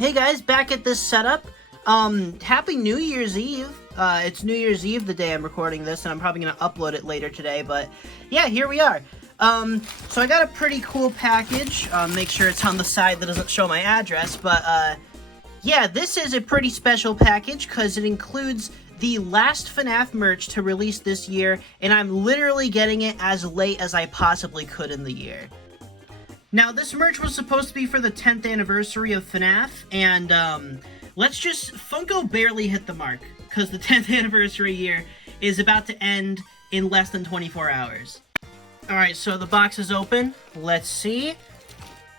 Hey guys, back at this setup. Happy New Year's Eve. It's New Year's Eve the day I'm recording this, and I'm probably gonna upload it later today, but yeah, here we are. So I got a pretty cool package. Make sure it's on the side that doesn't show my address, but yeah, this is a pretty special package because it includes the last FNAF merch to release this year, and I'm literally getting it as late as I possibly could in the year. Now, this merch was supposed to be for the 10th anniversary of FNAF, and, Funko barely hit the mark, because the 10th anniversary year is about to end in less than 24 hours. Alright, so the box is open. Let's see.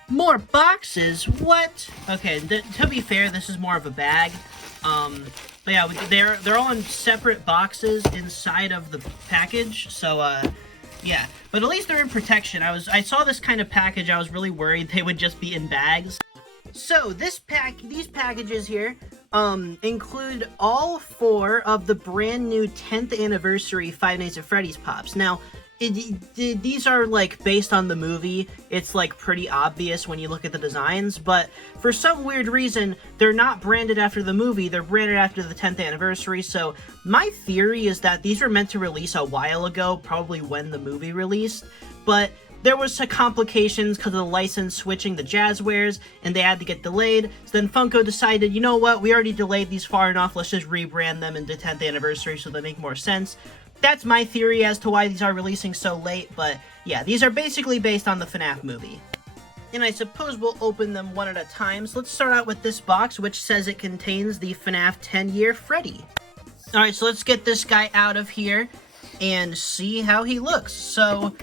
More boxes? What? Okay, to be fair, this is more of a bag. But yeah, they're all in separate boxes inside of the package, so, yeah, but at least they're in protection. I saw this kind of package, I was really worried they would just be in bags. So, these packages here, include all 4 of the brand new 10th anniversary Five Nights at Freddy's Pops. Now, these are, like, based on the movie. It's, like, pretty obvious when you look at the designs, but for some weird reason, they're not branded after the movie, they're branded after the 10th anniversary, so my theory is that these were meant to release a while ago, probably when the movie released, but there was some complications because of the license switching the Jazzwares, and they had to get delayed, so then Funko decided, you know what, we already delayed these far enough, let's just rebrand them into 10th anniversary so they make more sense. That's my theory as to why these are releasing so late, but yeah, these are basically based on the FNAF movie. And I suppose we'll open them one at a time, so let's start out with this box, which says it contains the FNAF 10-year Freddy. Alright, so let's get this guy out of here and see how he looks. So,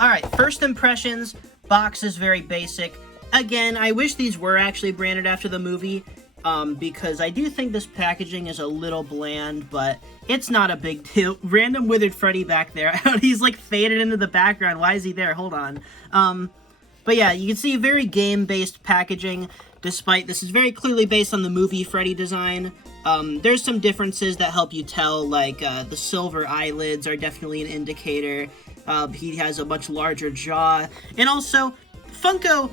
alright, first impressions, box is very basic. Again, I wish these were actually branded after the movie, because I do think this packaging is a little bland, but it's not a big deal. Random withered Freddy back there. He's like faded into the background. Why is he there? Hold on. But yeah, you can see very game-based packaging, despite this is very clearly based on the movie Freddy design. There's some differences that help you tell, like the silver eyelids are definitely an indicator. He has a much larger jaw. And also, Funko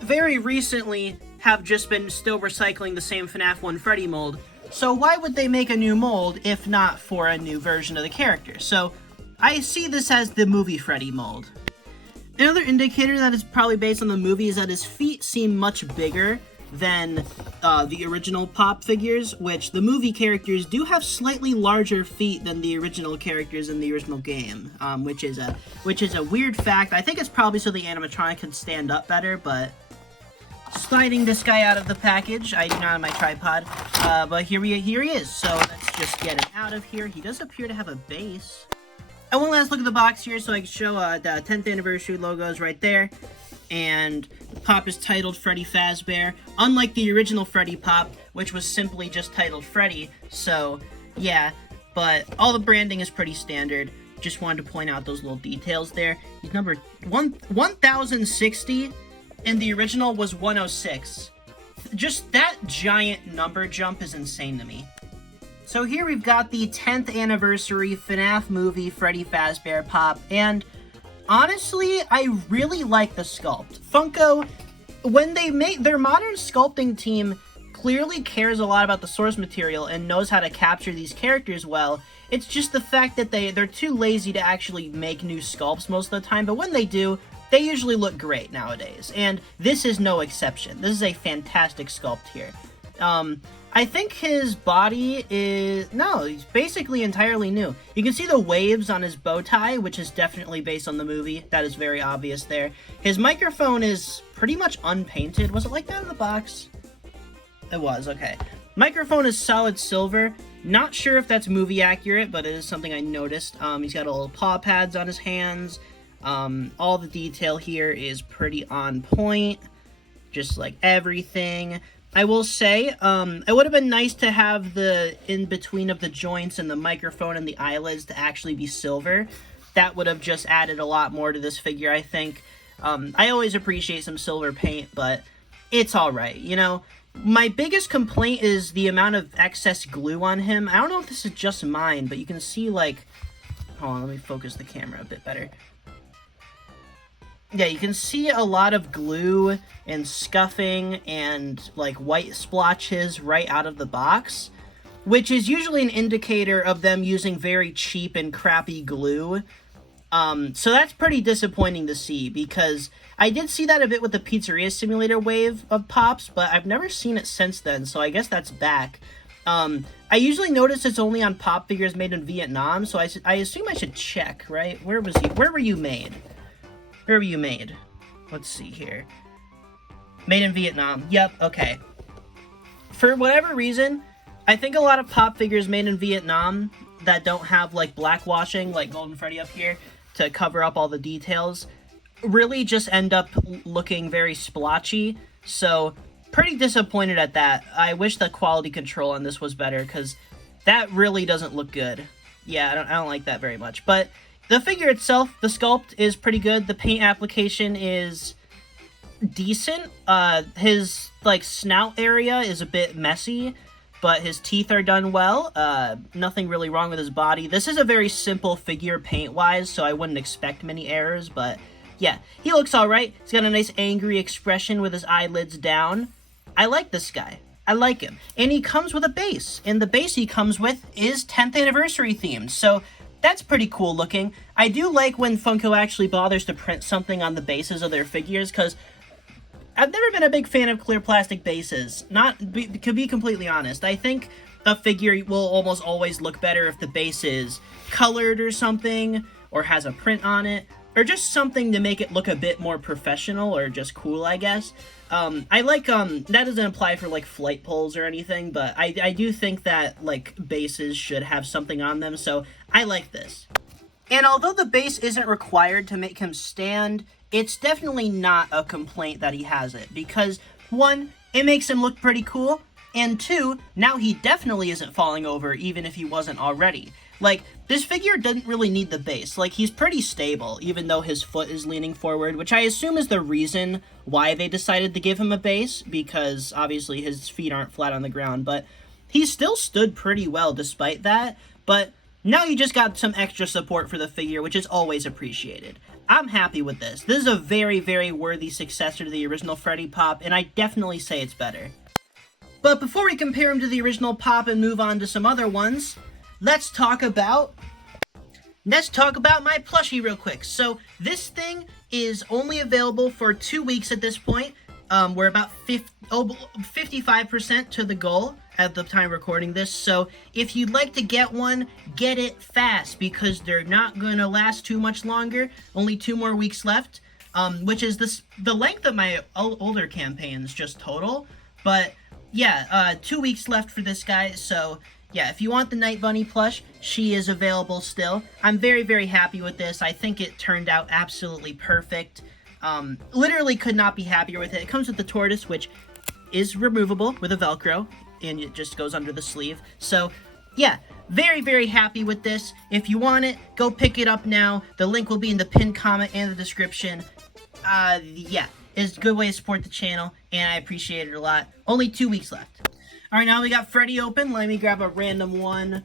very recently have just been still recycling the same FNAF 1 Freddy mold, so why would they make a new mold if not for a new version of the character? So I see this as the movie Freddy mold. Another indicator that is probably based on the movie is that his feet seem much bigger than the original Pop figures, which the movie characters do have slightly larger feet than the original characters in the original game, which is a weird fact. I think it's probably so the animatronic can stand up better, but sliding this guy out of the package. I do not have my tripod, but here he is. So let's just get him out of here. He does appear to have a base. And one last look at the box here so I can show the 10th anniversary logos right there. And the pop is titled Freddy Fazbear, unlike the original Freddy Pop, which was simply just titled Freddy. So yeah, but all the branding is pretty standard. Just wanted to point out those little details there. He's number 1060. And the original was 106. Just that giant number jump is insane to me. So here we've got the 10th anniversary FNAF movie Freddy Fazbear Pop, and honestly, I really like the sculpt. Funko, when they make their modern sculpting team, clearly cares a lot about the source material and knows how to capture these characters well. It's just the fact that they're too lazy to actually make new sculpts most of the time, but when they do, they usually look great nowadays, and this is no exception. This is a fantastic sculpt here. I think his body is... no, he's basically entirely new. You can see the waves on his bow tie, which is definitely based on the movie. That is very obvious there. His microphone is pretty much unpainted. Was it like that in the box? It was, okay. Microphone is solid silver. Not sure if that's movie accurate, but it is something I noticed. He's got little paw pads on his hands. All the detail here is pretty on point, just like everything. I will say, it would have been nice to have the in-between of the joints and the microphone and the eyelids to actually be silver. That would have just added a lot more to this figure, I think. I always appreciate some silver paint, but it's alright, you know? My biggest complaint is the amount of excess glue on him. I don't know if this is just mine, but you can see, like... hold on, let me focus the camera a bit better. yeah, you can see a lot of glue and scuffing and like white splotches right out of the box, which is usually an indicator of them using very cheap and crappy glue. So that's pretty disappointing to see, because I did see that a bit with the Pizzeria Simulator wave of Pops, but I've never seen it since then, so I guess that's back. I usually notice it's only on Pop figures made in Vietnam, so I assume I should check, right? Where were you made? Where were you made? Let's see here. Made in Vietnam. Yep, okay. For whatever reason, I think a lot of Pop figures made in Vietnam that don't have, like, blackwashing, like Golden Freddy up here, to cover up all the details, really just end up looking very splotchy. So, pretty disappointed at that. I wish the quality control on this was better, because that really doesn't look good. Yeah, I don't like that very much. But the figure itself, the sculpt is pretty good. The paint application is decent. His, like, snout area is a bit messy, but his teeth are done well. Nothing really wrong with his body. This is a very simple figure paint-wise, so I wouldn't expect many errors, but yeah, he looks alright. He's got a nice angry expression with his eyelids down. I like this guy. I like him. And he comes with a base, and the base he comes with is 10th anniversary themed, so that's pretty cool looking. I do like when Funko actually bothers to print something on the bases of their figures, because I've never been a big fan of clear plastic bases. To be completely honest. I think a figure will almost always look better if the base is colored or something, or has a print on it, or just something to make it look a bit more professional, or just cool, I guess. I like, that doesn't apply for, like, flight poles or anything, but I do think that, like, bases should have something on them, so I like this. And although the base isn't required to make him stand, it's definitely not a complaint that he has it, because, one, it makes him look pretty cool, and two, now he definitely isn't falling over even if he wasn't already. Like, this figure doesn't really need the base. Like, he's pretty stable, even though his foot is leaning forward, which I assume is the reason why they decided to give him a base, because obviously his feet aren't flat on the ground, but he still stood pretty well despite that. But now you just got some extra support for the figure, which is always appreciated. I'm happy with this. This is a very, very worthy successor to the original Freddy Pop, and I definitely say it's better. But before we compare him to the original Pop and move on to some other ones, let's talk about my plushie real quick. So this thing is only available for 2 weeks at this point. We're about 55% to the goal at the time recording this. So if you'd like to get one, get it fast, because they're not going to last too much longer. Only 2 more weeks left, which is the length of my older campaigns just total. But yeah, 2 weeks left for this guy. So yeah, if you want the Night Bunny plush, she is available still. I'm very, very happy with this. I think it turned out absolutely perfect. Literally could not be happier with it. It comes with the tortoise, which is removable with a Velcro, and it just goes under the sleeve. So yeah, very, very happy with this. If you want it, go pick it up now. The link will be in the pinned comment and the description. Yeah, it's a good way to support the channel, and I appreciate it a lot. Only 2 weeks left. Alright, now we got Freddy open. Let me grab a random one.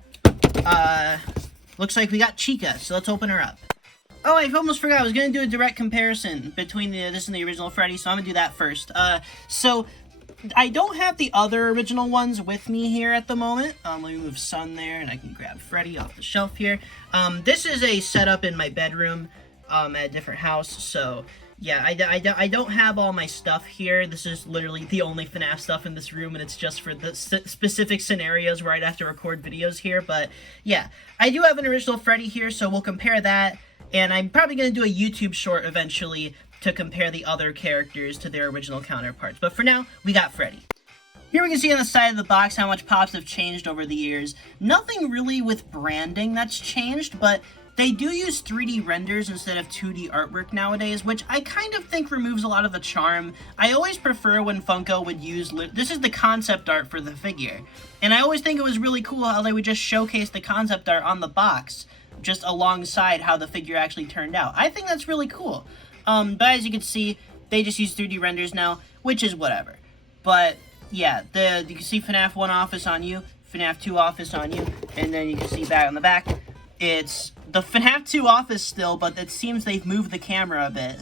Looks like we got Chica, so let's open her up. Oh, I almost forgot. I was going to do a direct comparison between this and the original Freddy, so I'm going to do that first. So I don't have the other original ones with me here at the moment. Let me move Sun there, and I can grab Freddy off the shelf here. This is a setup in my bedroom at a different house, so yeah, I don't have all my stuff here. This is literally the only FNAF stuff in this room, and it's just for the specific scenarios where I'd have to record videos here. But yeah, I do have an original Freddy here, so we'll compare that, and I'm probably going to do a YouTube short eventually to compare the other characters to their original counterparts. But for now, we got Freddy. Here we can see on the side of the box how much Pops have changed over the years. Nothing really with branding that's changed, but they do use 3D renders instead of 2D artwork nowadays, which I kind of think removes a lot of the charm. I always prefer when Funko would use, this is the concept art for the figure, and I always think it was really cool how they would just showcase the concept art on the box, just alongside how the figure actually turned out. I think that's really cool. But as you can see, they just use 3D renders now, which is whatever. But yeah, you can see FNAF 1 office on you, FNAF 2 office on you, and then you can see back on the back, it's the FNAF 2 office still, but it seems they've moved the camera a bit.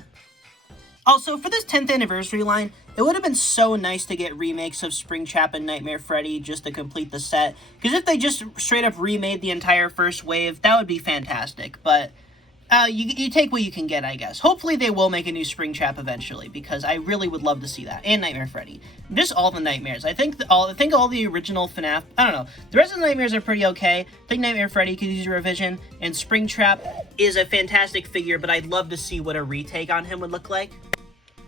Also, for this 10th anniversary line, it would have been so nice to get remakes of Springtrap and Nightmare Freddy just to complete the set. Because if they just straight up remade the entire first wave, that would be fantastic. But you take what you can get, I guess. Hopefully they will make a new Springtrap eventually, because I really would love to see that. And Nightmare Freddy. Just all the Nightmares. I think all the original FNAF, I don't know. The rest of the Nightmares are pretty okay. I think Nightmare Freddy could use a revision. And Springtrap is a fantastic figure, but I'd love to see what a retake on him would look like.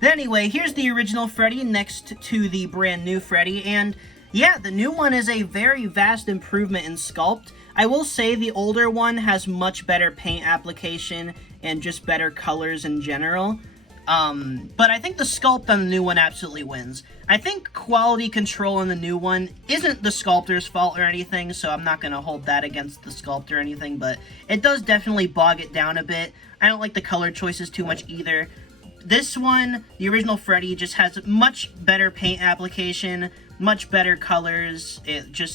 But anyway, here's the original Freddy next to the brand new Freddy, and yeah, the new one is a very vast improvement in sculpt. I will say the older one has much better paint application and just better colors in general. But I think the sculpt on the new one absolutely wins. I think quality control on the new one isn't the sculptor's fault or anything, so I'm not going to hold that against the sculptor or anything, but it does definitely bog it down a bit. I don't like the color choices too much either. This one, the original Freddy, just has much better paint application, much better colors.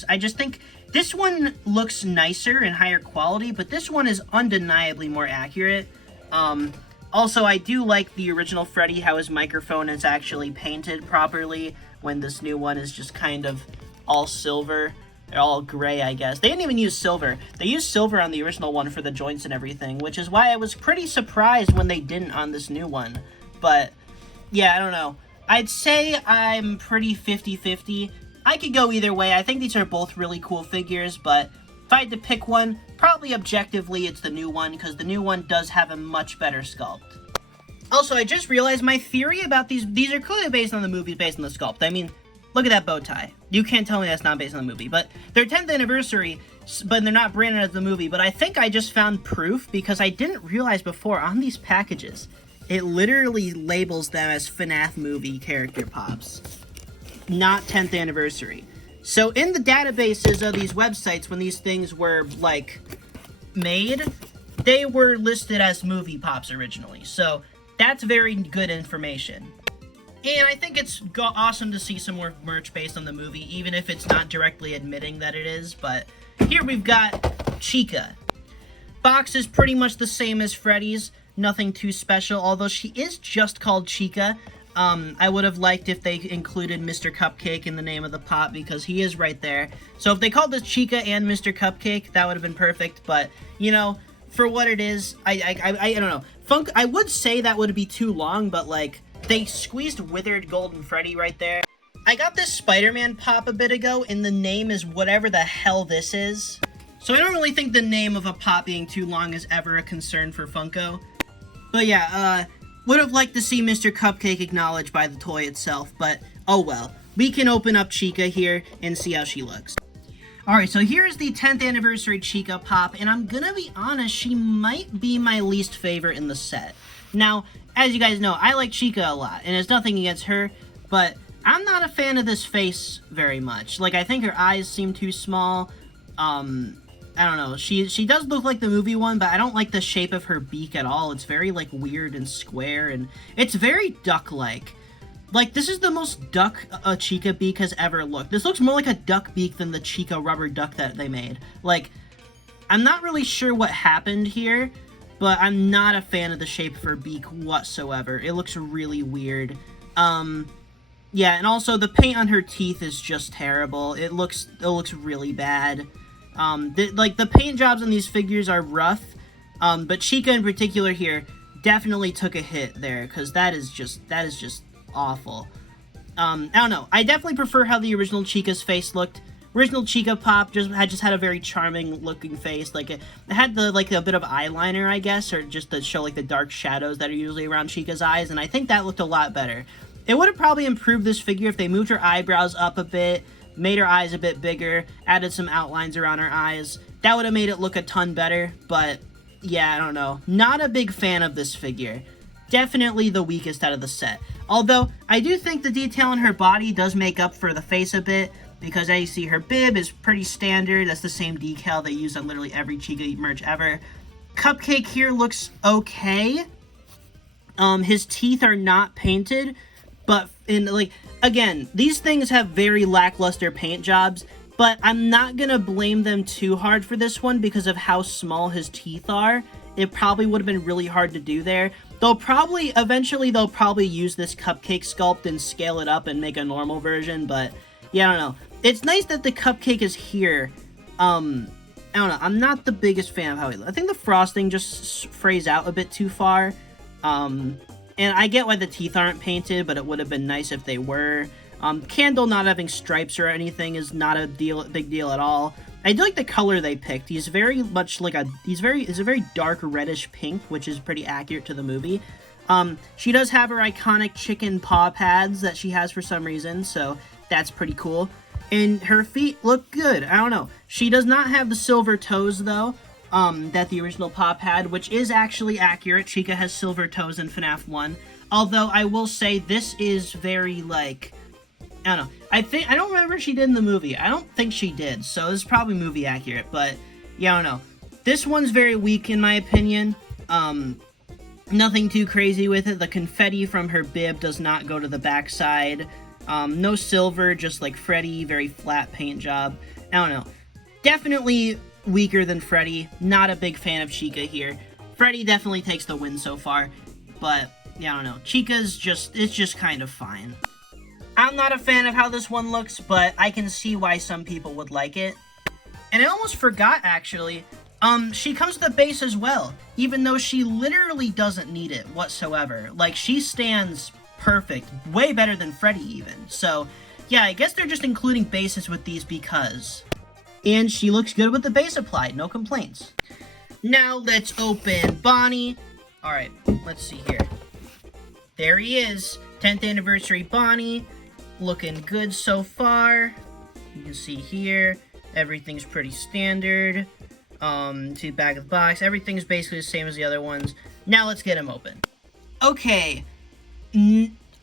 I just think this one looks nicer and higher quality, but this one is undeniably more accurate. Also, I do like the original Freddy, how his microphone is actually painted properly, when this new one is just kind of all silver, or all gray, I guess. They didn't even use silver. They used silver on the original one for the joints and everything, which is why I was pretty surprised when they didn't on this new one. But, yeah, I don't know. I'd say I'm pretty 50-50. I could go either way. I think these are both really cool figures, but if I had to pick one, probably objectively it's the new one, because the new one does have a much better sculpt. Also, I just realized my theory about these are clearly based on the movie, based on the sculpt. I mean, look at that bow tie. You can't tell me that's not based on the movie, but their 10th anniversary, but they're not branded as the movie, but I think I just found proof, because I didn't realize before on these packages, it literally labels them as FNAF movie character pops, not 10th anniversary. So in the databases of these websites, when these things were, like, made, they were listed as movie pops originally. So that's very good information. And I think it's awesome to see some more merch based on the movie, even if it's not directly admitting that it is. But here we've got Chica. Box is pretty much the same as Freddy's. Nothing too special, although she is just called Chica. I would have liked if they included Mr. Cupcake in the name of the pop, because he is right there. So if they called this Chica and Mr. Cupcake, that would have been perfect. But, you know, for what it is, I don't know. I would say that would be too long, but, like, they squeezed Withered Golden Freddy right there. I got this Spider-Man pop a bit ago, and the name is whatever the hell this is. So I don't really think the name of a pop being too long is ever a concern for Funko. But yeah, would have liked to see Mr. Cupcake acknowledged by the toy itself, but oh well. We can open up Chica here and see how she looks. Alright, so here's the 10th anniversary Chica pop, and I'm gonna be honest, she might be my least favorite in the set. Now, as you guys know, I like Chica a lot, and it's nothing against her, but I'm not a fan of this face very much. Like, I think her eyes seem too small. I don't know, she does look like the movie one, but I don't like the shape of her beak at all. It's very, like, weird and square, and it's very duck-like. Like, this is the most duck a Chica beak has ever looked. This looks more like a duck beak than the Chica rubber duck that they made. Like, I'm not really sure what happened here, but I'm not a fan of the shape of her beak whatsoever. It looks really weird. Yeah, and also the paint on her teeth is just terrible. It looks really bad. The paint jobs on these figures are rough, but Chica in particular here definitely took a hit there, because that is just awful. I don't know. I definitely prefer how the original Chica's face looked. Original Chica pop just had a very charming looking face. Like, it had a bit of eyeliner, I guess, or just to show, like, the dark shadows that are usually around Chica's eyes, and I think that looked a lot better. It would have probably improved this figure if they moved her eyebrows up a bit, made her eyes a bit bigger, added some outlines around her eyes. That would have made it look a ton better, but yeah, I don't know. Not a big fan of this figure. Definitely the weakest out of the set. Although, I do think the detail on her body does make up for the face a bit, because as you see, her bib is pretty standard. That's the same decal they use on literally every Chica merch ever. Cupcake here looks okay. His teeth are not painted, but again, these things have very lackluster paint jobs, but I'm not gonna blame them too hard for this one because of how small his teeth are. It probably would have been really hard to do there. Eventually they'll probably use this cupcake sculpt and scale it up and make a normal version, but yeah, I don't know. It's nice that the cupcake is here. I don't know, I'm not the biggest fan of how I think the frosting just frays out a bit too far. And I get why the teeth aren't painted, but it would have been nice if they were. Candle not having stripes or anything is not a big deal at all. I do like the color they picked. He's very much like is a very dark reddish pink, which is pretty accurate to the movie. She does have her iconic chicken paw pads that she has for some reason, so that's pretty cool. And her feet look good. I don't know. She does not have the silver toes though, that the original Pop had, which is actually accurate. Chica has silver toes in FNAF 1. Although I will say this is very like, I don't know. I don't remember if she did in the movie. I don't think she did, so this is probably movie accurate, but yeah, I don't know. This one's very weak in my opinion. Nothing too crazy with it. The confetti from her bib does not go to the backside. No silver, just like Freddy, very flat paint job. I don't know. Definitely weaker than Freddy. Not a big fan of Chica here. Freddy definitely takes the win so far, but yeah, I don't know. Chica's it's just kind of fine. I'm not a fan of how this one looks, but I can see why some people would like it. And I almost forgot, actually, she comes with a base as well, even though she literally doesn't need it whatsoever. Like, she stands perfect, way better than Freddy even. So, yeah, I guess they're just including bases with these because. And she looks good with the base applied, no complaints. Now let's open Bonnie. Alright, let's see here. There he is, 10th anniversary Bonnie. Looking good so far. You can see here, everything's pretty standard. To the back of the box, everything's basically the same as the other ones. Now let's get him open. Okay,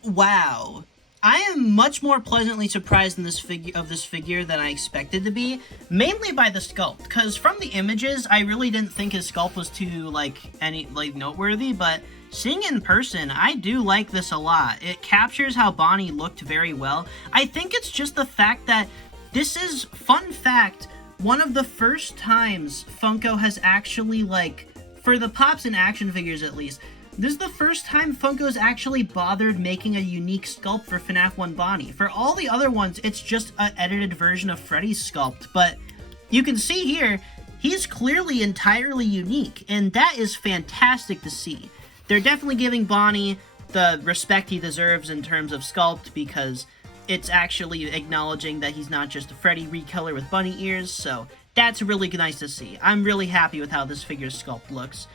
wow. I am much more pleasantly surprised in this figure than I expected to be, mainly by the sculpt, because from the images, I really didn't think his sculpt was too, noteworthy, but seeing it in person, I do like this a lot. It captures how Bonnie looked very well. I think it's just the fact that this is, fun fact, one of the first times Funko has actually, for the Pops and action figures at least, this is the first time Funko's actually bothered making a unique sculpt for FNAF 1 Bonnie. For all the other ones, it's just an edited version of Freddy's sculpt, but you can see here, he's clearly entirely unique, and that is fantastic to see. They're definitely giving Bonnie the respect he deserves in terms of sculpt, because it's actually acknowledging that he's not just a Freddy recolor with bunny ears, so that's really nice to see. I'm really happy with how this figure's sculpt looks.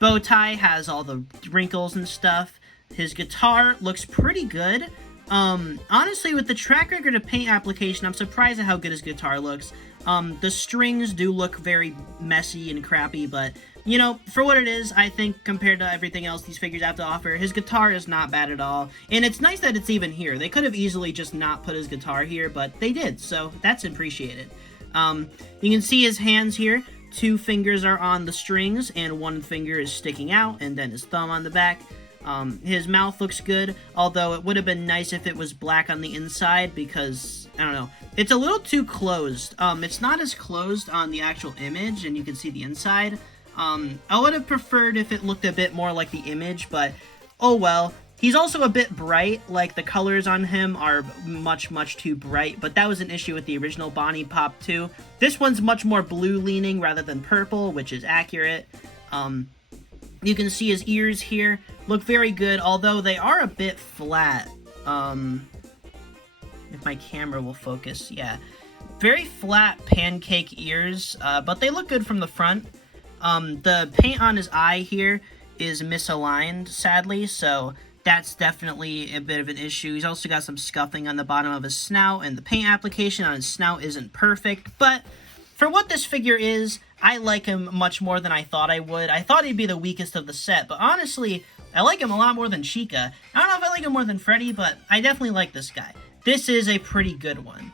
Bow tie has all the wrinkles and stuff. His guitar looks pretty good. Honestly, with the track record of paint application, I'm surprised at how good his guitar looks. The strings do look very messy and crappy, but, you know, for what it is, I think compared to everything else these figures have to offer, his guitar is not bad at all. And it's nice that it's even here. They could have easily just not put his guitar here, but they did, so that's appreciated. You can see his hands here. 2 fingers are on the strings, and 1 finger is sticking out, and then his thumb on the back. His mouth looks good, although it would have been nice if it was black on the inside, because, I don't know, it's a little too closed. It's not as closed on the actual image, and you can see the inside. I would have preferred if it looked a bit more like the image, but, oh well. He's also a bit bright, like the colors on him are much too bright, but that was an issue with the original Bonnie Pop too. This one's much more blue leaning rather than purple, which is accurate. You can see his ears here look very good, although they are a bit flat. If my camera will focus, yeah. Very flat pancake ears, but they look good from the front. The paint on his eye here is misaligned, sadly, so that's definitely a bit of an issue. He's also got some scuffing on the bottom of his snout, and the paint application on his snout isn't perfect, but for what this figure is, I like him much more than I thought I would. I thought he'd be the weakest of the set, but honestly, I like him a lot more than Chica. I don't know if I like him more than Freddy, but I definitely like this guy. This is a pretty good one.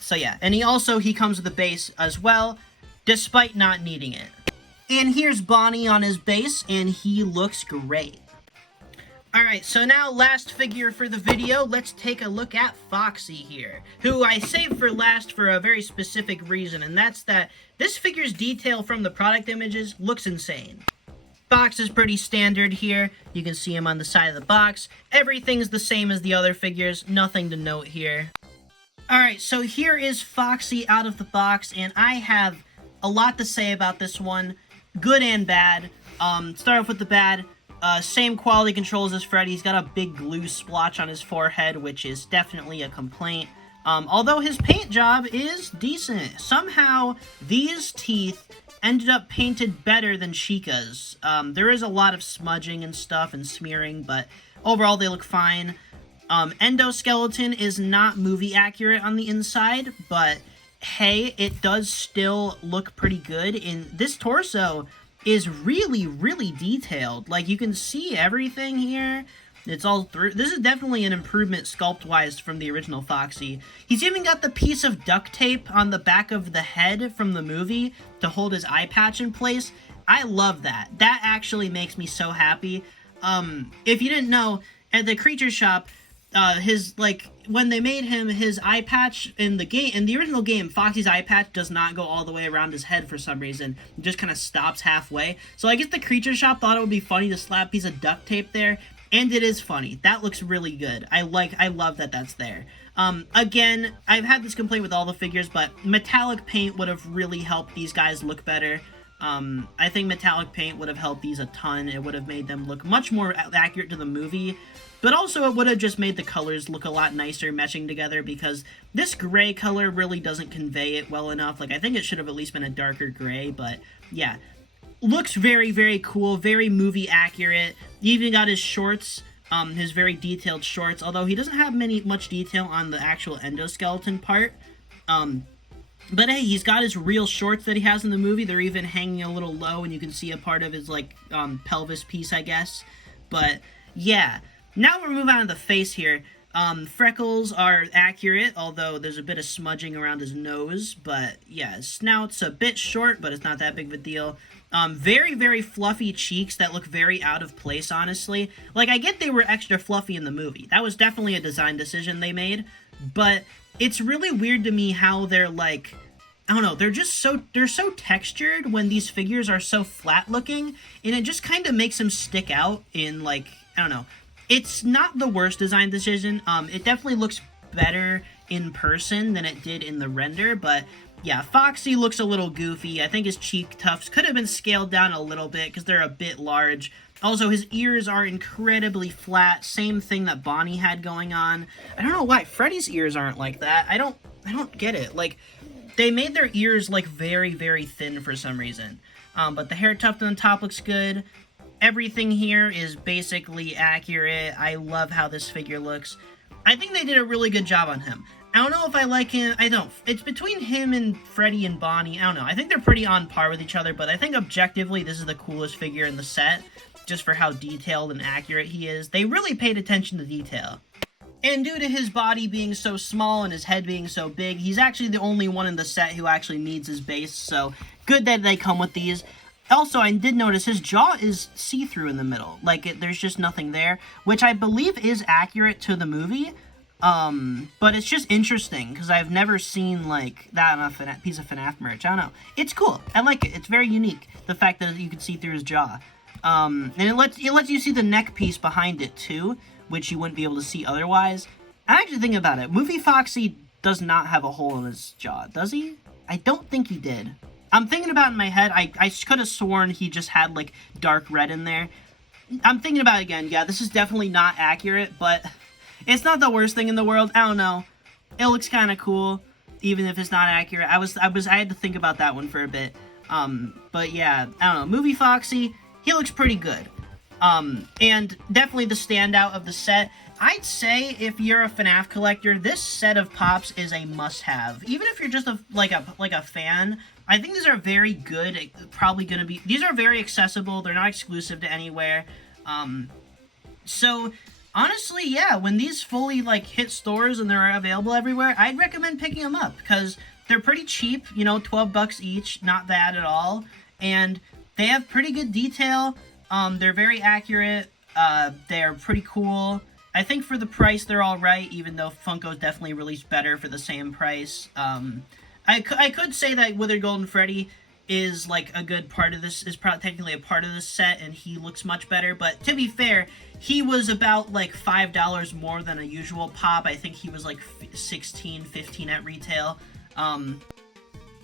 So yeah, and he comes with a base as well, despite not needing it. And here's Bonnie on his base, and he looks great. Alright, so now last figure for the video, let's take a look at Foxy here, who I saved for last for a very specific reason, and that's that this figure's detail from the product images looks insane. Box is pretty standard here. You can see him on the side of the box. Everything's the same as the other figures. Nothing to note here. Alright, so here is Foxy out of the box, and I have a lot to say about this one. Good and bad. Start off with the bad. Same quality controls as Freddy. He's got a big glue splotch on his forehead, which is definitely a complaint. Although his paint job is decent. Somehow, these teeth ended up painted better than Chica's. There is a lot of smudging and stuff and smearing, but overall they look fine. Endoskeleton is not movie accurate on the inside, but hey, it does still look pretty good. In this torso is really, really detailed. Like, you can see everything here. It's all through. This is definitely an improvement sculpt-wise from the original Foxy. He's even got the piece of duct tape on the back of the head from the movie to hold his eye patch in place. I love that. That actually makes me so happy. If you didn't know, at the Creature Shop, when they made him, his eye patch in the original game, Foxy's eye patch does not go all the way around his head for some reason. It just kind of stops halfway. So I guess the Creature Shop thought it would be funny to slap a piece of duct tape there, and it is funny. That looks really good. I love that that's there. Again, I've had this complaint with all the figures, but metallic paint would have really helped these guys look better. I think metallic paint would have helped these a ton. It would have made them look much more accurate to the movie. But also, it would have just made the colors look a lot nicer meshing together, because this gray color really doesn't convey it well enough. Like, I think it should have at least been a darker gray, but yeah. Looks very, very cool, very movie accurate. He even got his shorts, his very detailed shorts, although he doesn't have much detail on the actual endoskeleton part. But hey, he's got his real shorts that he has in the movie. They're even hanging a little low, and you can see a part of his, like, pelvis piece, I guess. But yeah. Now we're moving on to the face here. Freckles are accurate, although there's a bit of smudging around his nose. But yeah, his snout's a bit short, but it's not that big of a deal. Very, very fluffy cheeks that look very out of place, honestly. Like, I get they were extra fluffy in the movie. That was definitely a design decision they made. But it's really weird to me how they're, like, I don't know, they're so textured when these figures are so flat looking. And it just kind of makes them stick out in, like, I don't know. It's not the worst design decision. It definitely looks better in person than it did in the render, but yeah, Foxy looks a little goofy. I think his cheek tufts could have been scaled down a little bit because they're a bit large. Also, his ears are incredibly flat. Same thing that Bonnie had going on. I don't know why Freddy's ears aren't like that. I don't get it. Like, they made their ears, like, very, very thin for some reason. But the hair tuft on the top looks good. Everything here is basically accurate. I love how this figure looks. I think they did a really good job on him. I don't know if I like him. I don't. It's between him and Freddy and Bonnie. I don't know. I think they're pretty on par with each other, but I think objectively this is the coolest figure in the set, just for how detailed and accurate he is. They really paid attention to detail. And due to his body being so small and his head being so big, he's actually the only one in the set who actually needs his base, so good that they come with these. Also, I did notice his jaw is see-through in the middle. Like, there's just nothing there, which I believe is accurate to the movie. But it's just interesting, because I've never seen, like, that on a piece of FNAF merch. I don't know. It's cool. I like it. It's very unique, the fact that you can see through his jaw. And it lets you see the neck piece behind it, too, which you wouldn't be able to see otherwise. I'm actually thinking about it. Movie Foxy does not have a hole in his jaw, does he? I don't think he did. I'm thinking about it in my head. I could have sworn he just had, like, dark red in there. I'm thinking about it again. Yeah, this is definitely not accurate, but it's not the worst thing in the world. I don't know. It looks kind of cool, even if it's not accurate. I had to think about that one for a bit. But yeah, I don't know. Movie Foxy, he looks pretty good. And definitely the standout of the set. I'd say if you're a FNAF collector, this set of Pops is a must-have. Even if you're just like a fan, I think these are very good. These are very accessible. They're not exclusive to anywhere. So honestly, yeah, when these fully, like, hit stores and they're available everywhere, I'd recommend picking them up, because they're pretty cheap, you know, 12 bucks each, not bad at all, and they have pretty good detail. They're very accurate. They're pretty cool. I think for the price, they're all right, even though Funko's definitely released better for the same price. I could say that Withered Golden Freddy is like a good part of this, is probably technically a part of this set, and he looks much better. But to be fair, he was about like $5 more than a usual pop. I think he was like 16, 15 at retail.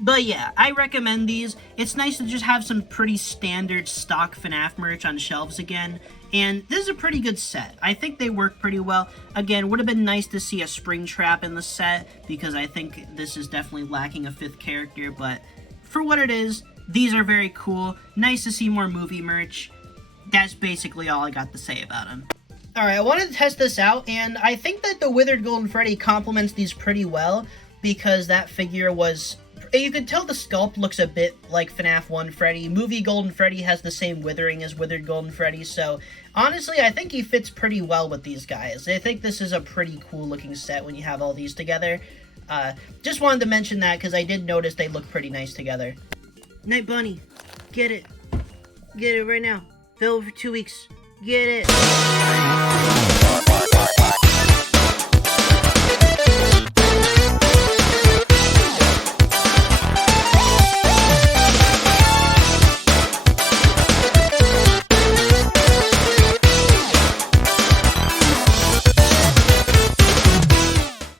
But yeah, I recommend these. It's nice to just have some pretty standard stock FNAF merch on shelves again. And this is a pretty good set. I think they work pretty well. Again, would have been nice to see a Springtrap in the set, because I think this is definitely lacking a 5th character. But for what it is, these are very cool. Nice to see more movie merch. That's basically all I got to say about them. Alright, I wanted to test this out, and I think that the Withered Golden Freddy complements these pretty well, because that figure was... You can tell the sculpt looks a bit like FNAF 1 Freddy. Movie Golden Freddy has the same withering as Withered Golden Freddy, so honestly, I think he fits pretty well with these guys. I think this is a pretty cool looking set when you have all these together. Just wanted to mention that because I did notice they look pretty nice together. Night Bunny, get it. Get it right now. Available for 2 weeks. Get it.